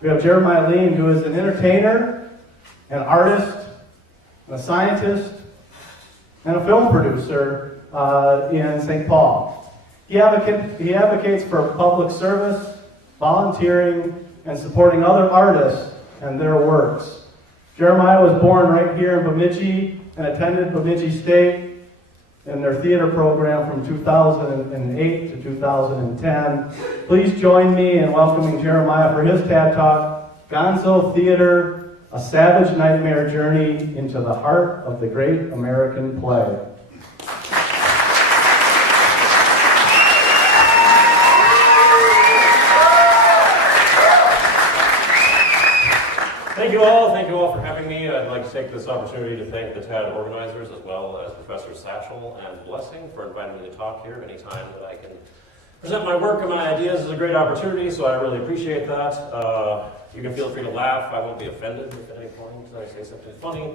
We have Jeremiah Liend, who is an entertainer, an artist, a scientist, and a film producer in St. Paul. He advocates for public service, volunteering, and supporting other artists and their works. Jeremiah was born right here in Bemidji and attended Bemidji State in their theater program from 2008 to 2010. Please join me in welcoming Jeremiah for his TED Talk, Gonzo Theater, A Savage Nightmare Journey into the Heart of the Great American Play. Thank you all for having me. I'd like to take this opportunity to thank the TED organizers as well as Professor Satchel and Blessing for inviting me to talk here. Anytime that I can present my work and my ideas is a great opportunity, so I really appreciate that. You can feel free to laugh. I won't be offended if at any point I say something funny.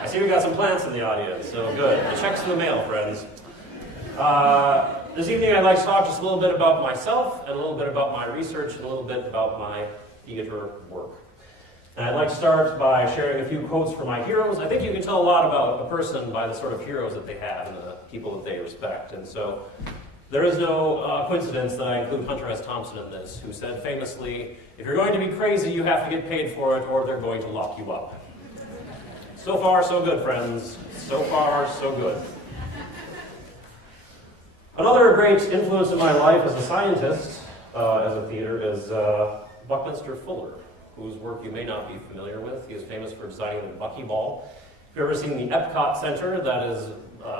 I see we got some plants in the audience, so good. The check's in the mail, friends. This evening I'd like to talk just a little bit about myself and a little bit about my research and a little bit about my theater work. And I'd like to start by sharing a few quotes from my heroes. I think you can tell a lot about a person by the sort of heroes that they have and the people that they respect. And so there is no coincidence that I include Hunter S. Thompson in this, who said famously, if you're going to be crazy, you have to get paid for it or they're going to lock you up. So far, so good, friends. So far, so good. Another great influence in my life as a scientist, as a theater, is Buckminster Fuller, whose work you may not be familiar with. He is famous for designing the buckyball. If you've ever seen the Epcot Center, that is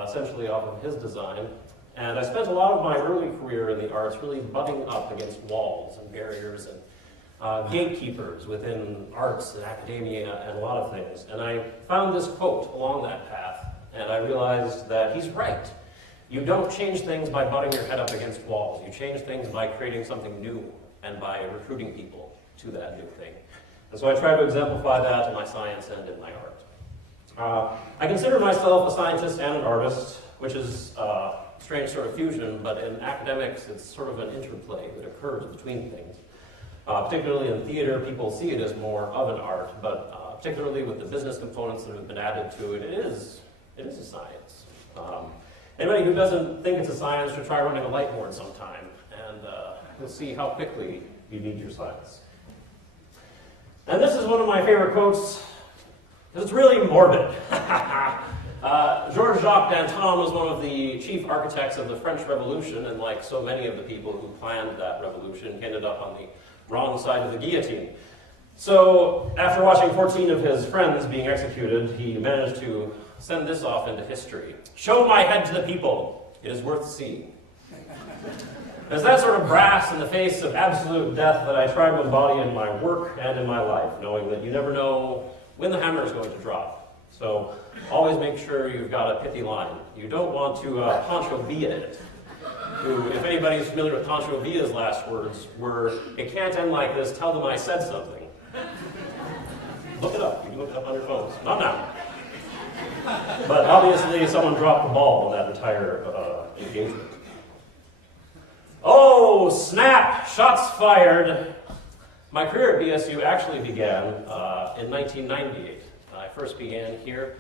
essentially off of his design. And I spent a lot of my early career in the arts really butting up against walls and barriers and gatekeepers within arts and academia and a lot of things. And I found this quote along that path, and I realized that he's right. You don't change things by butting your head up against walls. You change things by creating something new and by recruiting people to that new thing. And so I try to exemplify that in my science and in my art. I consider myself a scientist and an artist, which is a strange sort of fusion, but in academics it's sort of an interplay that occurs between things. Particularly in theater, people see it as more of an art, but particularly with the business components that have been added to it, it is a science. Anybody who doesn't think it's a science should try running a light board sometime, and you'll see how quickly you need your science. And this is one of my favorite quotes, because it's really morbid. Georges-Jacques Danton was one of the chief architects of the French Revolution, and like so many of the people who planned that revolution, he ended up on the wrong side of the guillotine. So, after watching 14 of his friends being executed, he managed to send this off into history. Show my head to the people. It is worth seeing. It's that sort of brass in the face of absolute death that I try to embody in my work and in my life, knowing that you never know when the hammer is going to drop. So always make sure you've got a pithy line. You don't want to Pancho Villa it. Who, if anybody's familiar with Pancho Villa's last words, were, "It can't end like this, tell them I said something." Look it up. You can look it up on your phones. Not now. But obviously someone dropped the ball on that entire engagement. Oh, snap! Shots fired! My career at BSU actually began in 1998. I first began here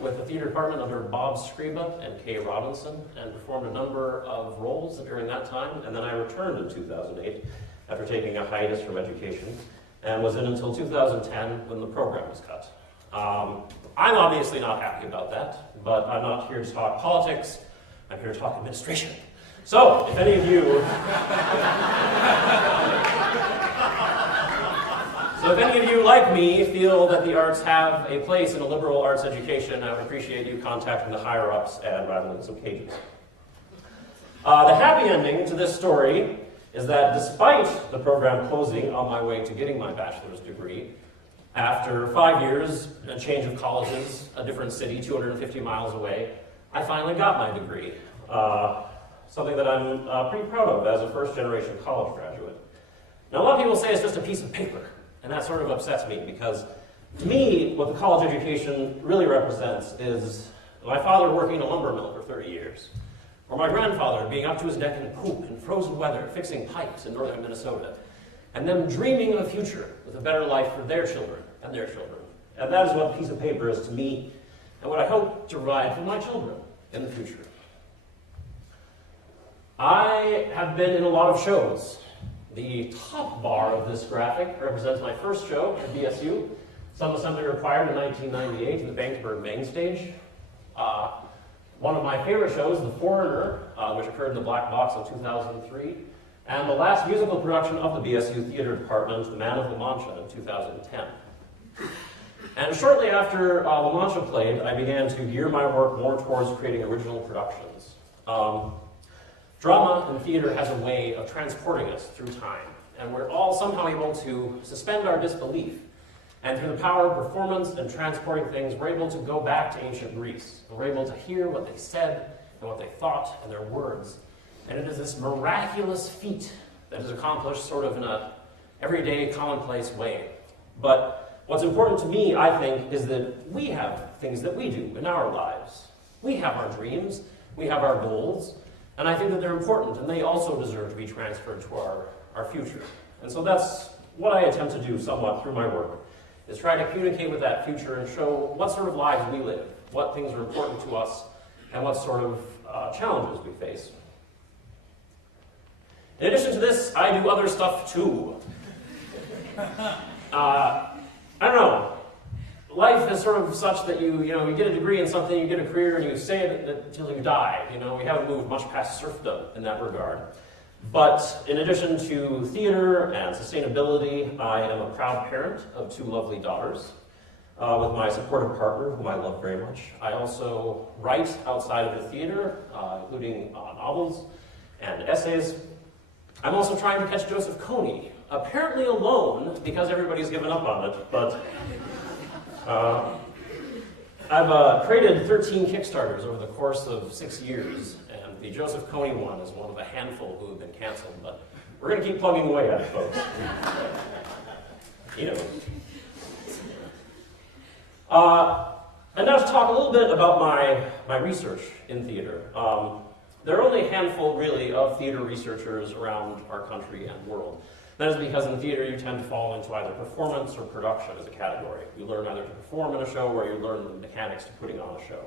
with the theater department under Bob Scriba and Kay Robinson, and performed a number of roles during that time, and then I returned in 2008 after taking a hiatus from education, and was in until 2010 when the program was cut. I'm obviously not happy about that, but I'm not here to talk politics, I'm here to talk administration. So, if any of you like me feel that the arts have a place in a liberal arts education, I would appreciate you contacting the higher-ups and rattling some cages. The happy ending to this story is that despite the program closing on my way to getting my bachelor's degree, after 5 years, a change of colleges, a different city, 250 miles away, I finally got my degree. Something that I'm pretty proud of as a first-generation college graduate. Now, a lot of people say it's just a piece of paper, and that sort of upsets me, because to me, what the college education really represents is my father working in a lumber mill for 30 years, Or my grandfather being up to his neck in poop in frozen weather, fixing pipes in northern Minnesota, and them dreaming of a future with a better life for their children and their children. And that is what a piece of paper is to me, and what I hope to provide for my children in the future. I have been in a lot of shows. The top bar of this graphic represents my first show at BSU, Sub-Assembly Required in 1998 in the Banksburg main stage. One of my favorite shows, The Foreigner, which occurred in the Black Box in 2003, and the last musical production of the BSU Theater Department, The Man of La Mancha, in 2010. And shortly after La Mancha played, I began to gear my work more towards creating original productions. Drama and theater has a way of transporting us through time, and we're all somehow able to suspend our disbelief. And through the power of performance and transporting things, we're able to go back to ancient Greece. And we're able to hear what they said and what they thought and their words. And it is this miraculous feat that is accomplished sort of in a everyday, commonplace way. But what's important to me, I think, is that we have things that we do in our lives. We have our dreams, we have our goals, and I think that they're important, and they also deserve to be transferred to our future. And so that's what I attempt to do somewhat through my work, is try to communicate with that future and show what sort of lives we live, what things are important to us, and what sort of challenges we face. In addition to this, I do other stuff too. I don't know. Life is sort of such that you get a degree in something, you get a career, and you say it until you die. We haven't moved much past serfdom in that regard. But in addition to theater and sustainability, I am a proud parent of 2 lovely daughters with my supportive partner, whom I love very much. I also write outside of the theater, including novels and essays. I'm also trying to catch Joseph Kony, apparently alone because everybody's given up on it, but I've created 13 Kickstarters over the course of 6 years, and the Joseph Kony one is one of a handful who have been canceled, but we're going to keep plugging away at it, folks. And now to talk a little bit about my research in theater. There are only a handful, really, of theater researchers around our country and world. That is because in theater you tend to fall into either performance or production as a category. You learn either to perform in a show or you learn the mechanics to putting on a show.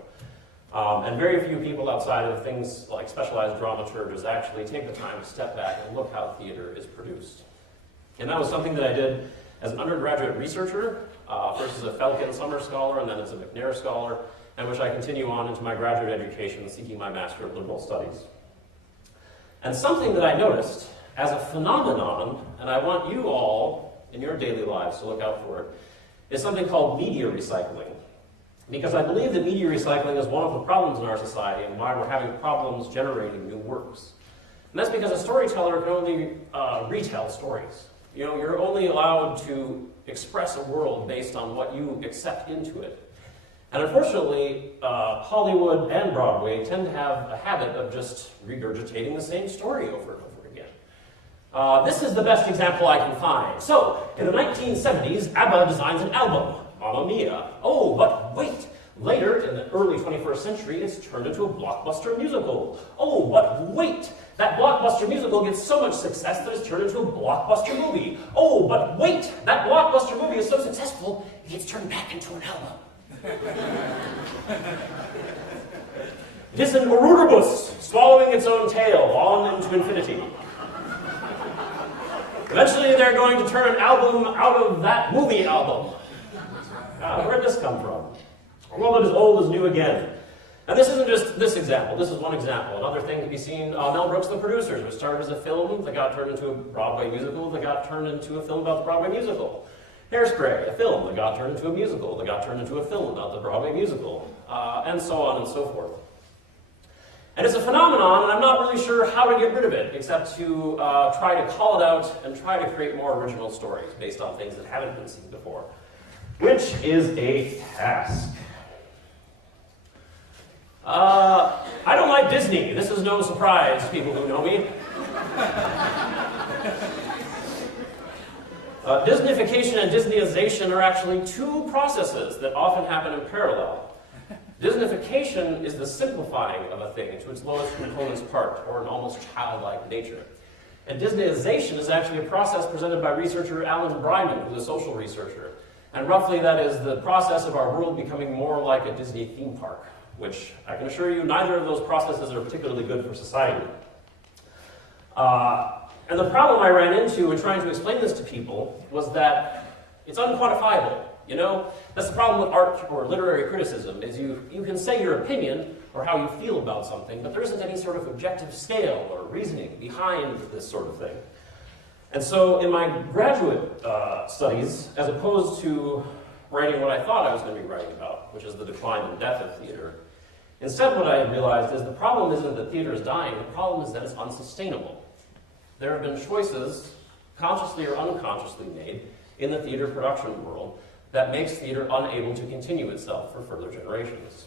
And very few people outside of things like specialized dramaturges actually take the time to step back and look how theater is produced. And that was something that I did as an undergraduate researcher, first as a Felkin Summer Scholar and then as a McNair Scholar, and which I continue on into my graduate education seeking my Master of Liberal Studies. And something that I noticed as a phenomenon, and I want you all in your daily lives to look out for it, is something called media recycling. Because I believe that media recycling is one of the problems in our society and why we're having problems generating new works. And that's because a storyteller can only retell stories. You're only allowed to express a world based on what you accept into it. And unfortunately, Hollywood and Broadway tend to have a habit of just regurgitating the same story over and over again. This is the best example I can find. So, in the 1970s, ABBA designs an album, Mamma Mia. Oh, but wait! Later, in the early 21st century, it's turned into a blockbuster musical. Oh, but wait! That blockbuster musical gets so much success that it's turned into a blockbuster movie. Oh, but wait! That blockbuster movie is so successful, it gets turned back into an album. It is an Ouroboros swallowing its own tail on into infinity. Eventually, they're going to turn an album out of that movie album. Where'd this come from? A world that is old is new again. And this isn't just this example. This is one example. Another thing to be seen, Mel Brooks' The Producers, which started as a film that got turned into a Broadway musical that got turned into a film about the Broadway musical. Hairspray, a film that got turned into a musical that got turned into a film about the Broadway musical, and so on and so forth. And it's a phenomenon, and I'm not really sure how to get rid of it, except to try to call it out and try to create more original stories based on things that haven't been seen before, which is a task. I don't like Disney. This is no surprise, people who know me. Disneyfication and Disneyization are actually two processes that often happen in parallel. Disneyfication is the simplifying of a thing to its lowest components part, or an almost childlike nature. And Disneyization is actually a process presented by researcher Alan Bryman, who's a social researcher. And roughly that is the process of our world becoming more like a Disney theme park, which I can assure you neither of those processes are particularly good for society. And the problem I ran into in trying to explain this to people was that it's unquantifiable. You know, that's the problem with art or literary criticism, is you can say your opinion or how you feel about something, but there isn't any sort of objective scale or reasoning behind this sort of thing. And so in my graduate studies, as opposed to writing what I thought I was going to be writing about, which is the decline and death of theater, instead what I realized is the problem isn't that theater is dying, the problem is that it's unsustainable. There have been choices, consciously or unconsciously made, in the theater production world that makes theater unable to continue itself for further generations.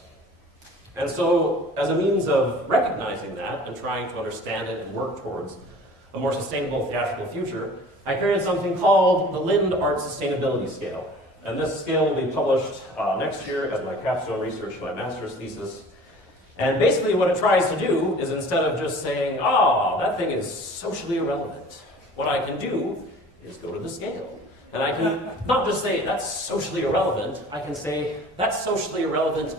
And so, as a means of recognizing that and trying to understand it and work towards a more sustainable theatrical future, I created something called the Liend Art Sustainability Scale. And this scale will be published next year as my capstone research for my master's thesis. And basically what it tries to do is, instead of just saying, that thing is socially irrelevant, what I can do is go to the scale. And I can not just say, that's socially irrelevant, I can say, that's socially irrelevant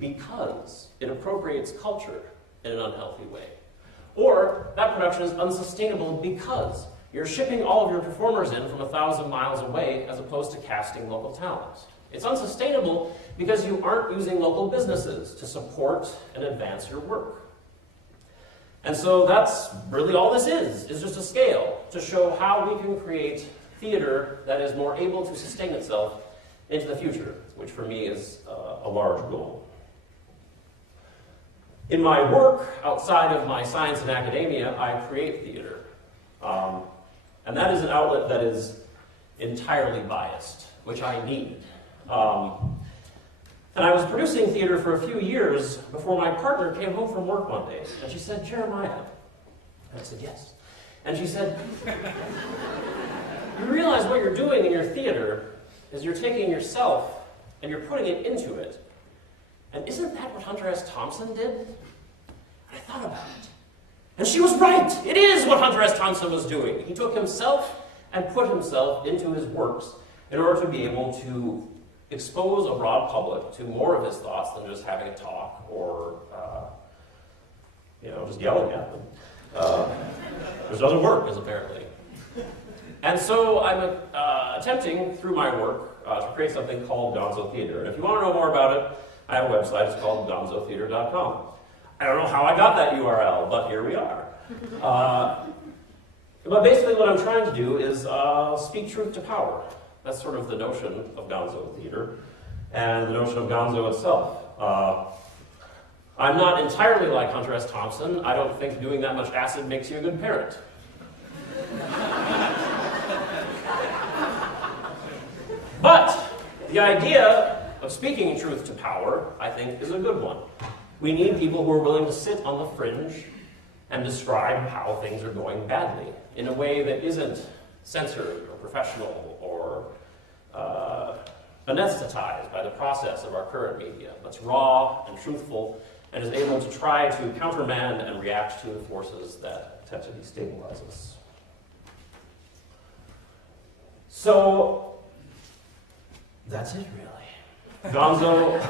because it appropriates culture in an unhealthy way. Or, that production is unsustainable because you're shipping all of your performers in from 1,000 miles away as opposed to casting local talent. It's unsustainable because you aren't using local businesses to support and advance your work. And so that's really all this is just a scale to show how we can create theater that is more able to sustain itself into the future, which for me is a large goal. In my work, outside of my science and academia, I create theater. And that is an outlet that is entirely biased, which I need. And I was producing theater for a few years before my partner came home from work one day, and she said, "Jeremiah." And I said, "Yes." And she said, "You realize what you're doing in your theater is you're taking yourself and you're putting it into it. And isn't that what Hunter S. Thompson did?" And I thought about it. And she was right. It is what Hunter S. Thompson was doing. He took himself and put himself into his works in order to be able to expose a broad public to more of his thoughts than just having a talk or, just yelling at them. Which doesn't work, as apparently. And so I'm attempting, through my work, to create something called Gonzo Theater. And if you want to know more about it, I have a website. It's called gonzotheater.com. I don't know how I got that URL, but here we are. But basically what I'm trying to do is speak truth to power. That's sort of the notion of Gonzo Theater, and the notion of Gonzo itself. I'm not entirely like Hunter S. Thompson. I don't think doing that much acid makes you a good parent. But the idea of speaking truth to power, I think, is a good one. We need people who are willing to sit on the fringe and describe how things are going badly in a way that isn't censored or professional or anesthetized by the process of our current media, that's raw and truthful and is able to try to countermand and react to the forces that tend to destabilize us. So, that's it really. Gonzo,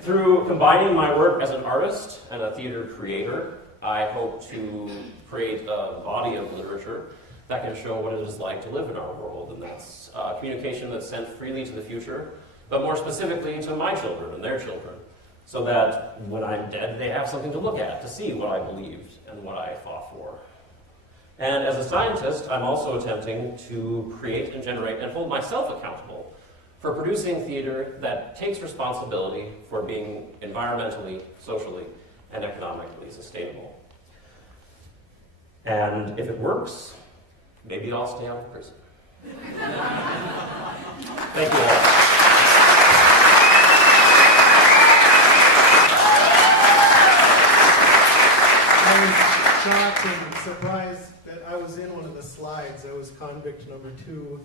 through combining my work as an artist and a theater creator, I hope to create a body of literature that can show what it is like to live in our world, and that's communication that's sent freely to the future, but more specifically to my children and their children, so that when I'm dead, they have something to look at, to see what I believed and what I fought for. And as a scientist, I'm also attempting to create and generate and hold myself accountable for producing theater that takes responsibility for being environmentally, socially, and economically sustainable. And if it works, maybe I'll stay out of prison. Thank you all. I was shocked and surprised that I was in one of the slides. I was convict number 2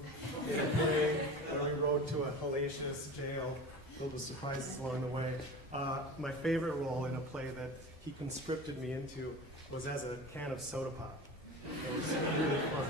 in a play that we wrote to a hellacious jail. filled with surprises along the way. My favorite role in a play that he conscripted me into was as a can of soda pop. It was really fun.